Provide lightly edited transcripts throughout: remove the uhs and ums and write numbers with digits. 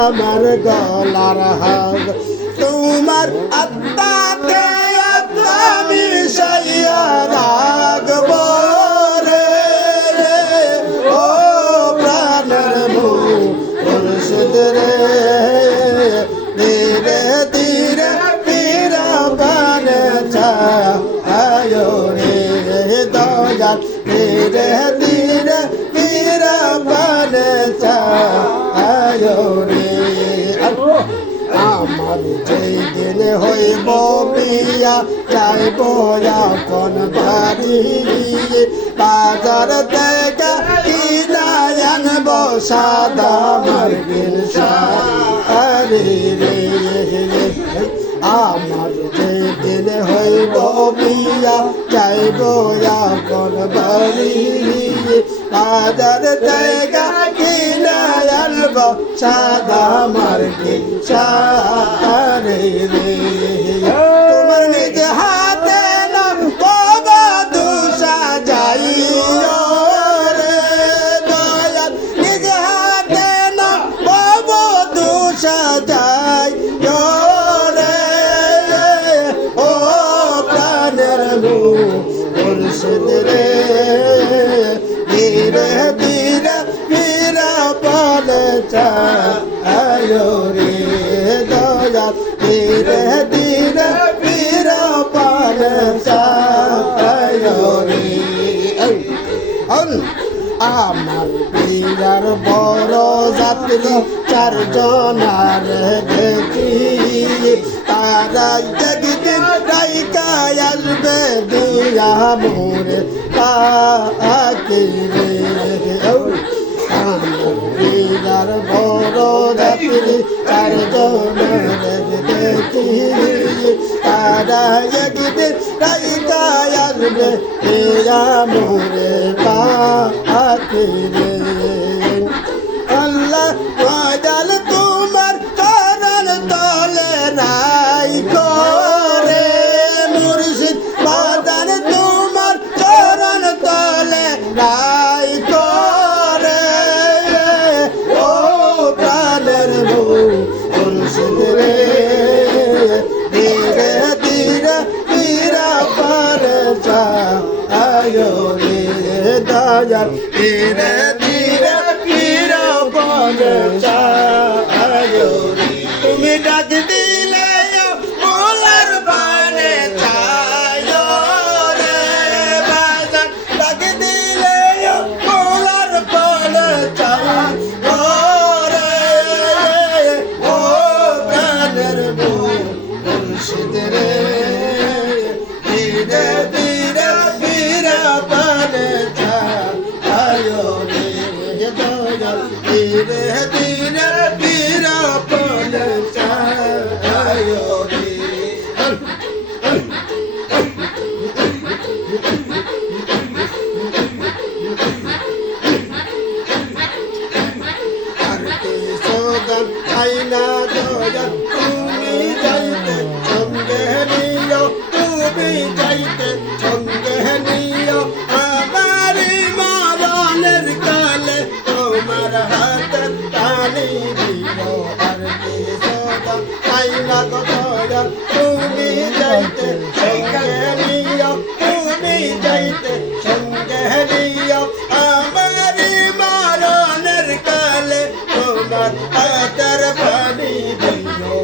আমার গলার হার তোমার আত্মাতে আত্মা মিশাইয়া রাখব রে ও প্রাণের মুর্শিদ রে ধীরে ধীরে পীরা বানে ছায় রে দয়াল ধীরে ধীরে পীরা বানে ছায় রে আমার যেই দিন হইব বিয়া যাইব এখন বাড়ি বাজার থেকে কিনা আনব সাদা মার্কিন শাড়ি রে আমার যেই দিন হইব বিয়া যাইব এখন বাড়ি বাজার থেকে কিনা আনব সাদা মার্কিন শাড়ি রে তোমার নিজ হাতে না বাবা দুষা যাইও রে দয়াল নিজ হাতে না বাবা দুষা যাইও রে ও প্রাণের মুর্শিদ রে ধীরে ধীরে পীরা পালে ছায় রে দয়াল ধীরে ধীরে পীরা পালে ছায় রে আমার পীরার বড় যাত্রী চারজনার দেখি তারা একদিন রাইকায় আসবে দিয়া মোরে পাখি রে আমার পীরার বড় যাত্রী চারজনার দেখি তারা একদিন রাইকায় আসবে দিয়া মোরে পাখি রে আল্লাহ দয়াল তোমার চরণ তলে রাই করে মুর্শিদ বাদান তোমার চরণ তলে রাই করে ও প্রাণের মুর্শিদ রে ধীরে ধীরে পীরা পারে ছায় রে দয়াল ধীরে ধীরে পীরা পারে ছায় রে তুমি ডাক দিলে মোলার পানে ছায় রে বাজান ডাক দিলে মোলার পানে ছায় রে ও প্রাণের মুর্শিদ রে ধীরে ধীরে পীরা পানে ছায় রে দয়াল ধীরে ধীরে পীরা পানে ছায় রে আর কে সদন আইনা দয়াল তুমি যাইতে সঙ্গে নিও তুমি যাইতে সঙ্গে নিও আমার মরণের কালে তোমার হাতের টানি দিও আর কে সদন আইনা দয়াল তুমি যাইতে সঙ্গে নিও তুমি যাইতে সঙ্গে নিও আমার মরণের কালে তোমার হাতের পানি দিও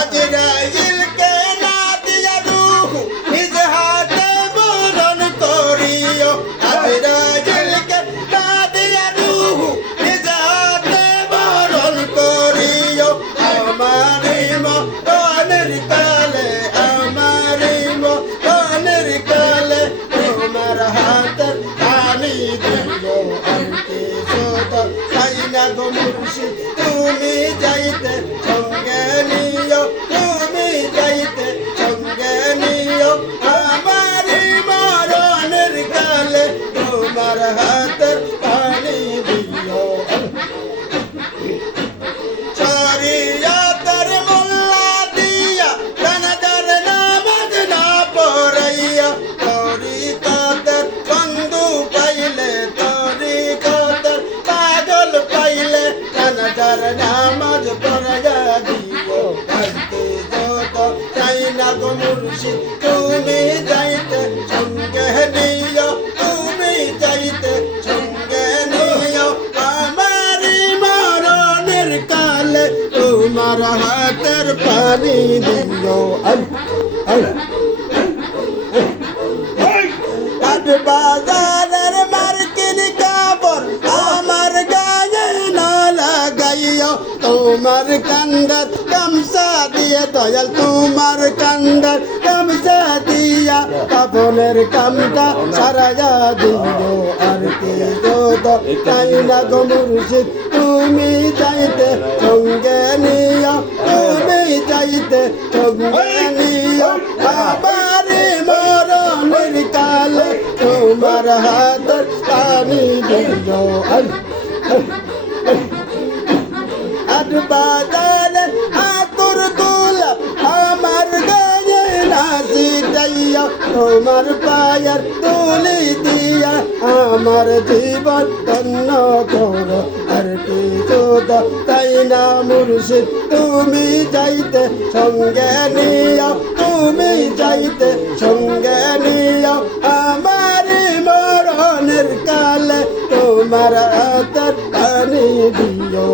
আজরাইলকে না দিয়া রূহ নিজ হাতে বরণ করিও আজরাইলকে না দিয়া রূহ নিজ হাতে বরণ করিও আমার মরণের কালে তোমার হাতের পানি দিও আনতে সদা সাইনা গো মুর্শিদ তুমি যাইতে সঙ্গে নিও তুমি যাইতে সঙ্গে নিও আমার মরণের কালে তোমার হাতের পানি দিও শরিয়াতের মোল্লা দিয়া জানাজার নামাজ না পড়াইয়া তরিকাতের বন্ধু পাইলে তরিকাতের পাগল পাইলে হাজার নামাজ পড়াইয়া দিও আজকে যত চাই না গো মুর্শিদ তুমি যাইতে সঙ্গে নিও তুমি যাইতে সঙ্গে নিও আমারি মরণের কালে তোমার হাতের পানি দিও বাজারের মার্কিন কাপড় আমার গায়ে না লাগাইও তোমার কান্দার গামছা দিয়ে দয়াল তোমার কান্দার গামছা দিয়া কাপনের কামটা সারাইয়া দিও আর কে যত তাই না গো মুর্শিদ তুমি যাইতে সঙ্গে নিও তুমি যাইতে সঙ্গে নিও বাবারে মরণের কালে তোমার হাতের পানি দিও আর বাজারে আতর গোলাপ আমার গায়ে নাচি যাইয়া তোমার পায়ের তুলি দিয়া আমার জীবন ধন্য করো আর কিছু তাই না মুর্শিদ তুমি যাইতে সঙ্গে নিও তুমি যাইতে সঙ্গে নিও আমার মরণের কালে তোমার হাতের পানি দিও